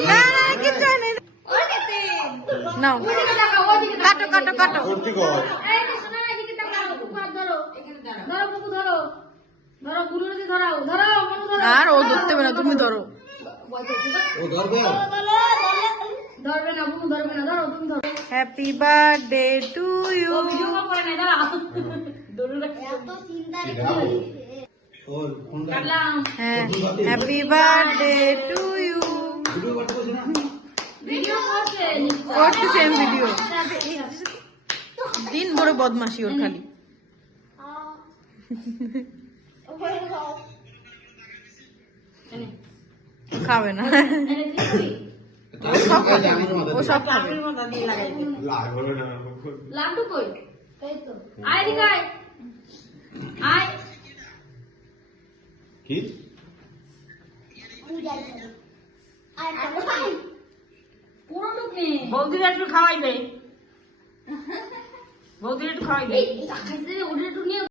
না না কিছু নেই নাও কাটো কাটো কাটো আর ও ধরতে হবে না তুমি ধরো হ্যাপি বার্থডে টু ইউ হ্যাঁ হ্যাপি বার্থডে টু ইউ করতে সেম ভিডিও দিন ভরে বদমাশি ওর খালি খাবে না ও সব খাবে লাড্ডু কই আয় দিকাই আয় কি পুরো টুক নেই বৌদিরা একটু খাওয়াইবে বৌদিরা একটু খাওয়াইবে ওটা একটু নিয়ে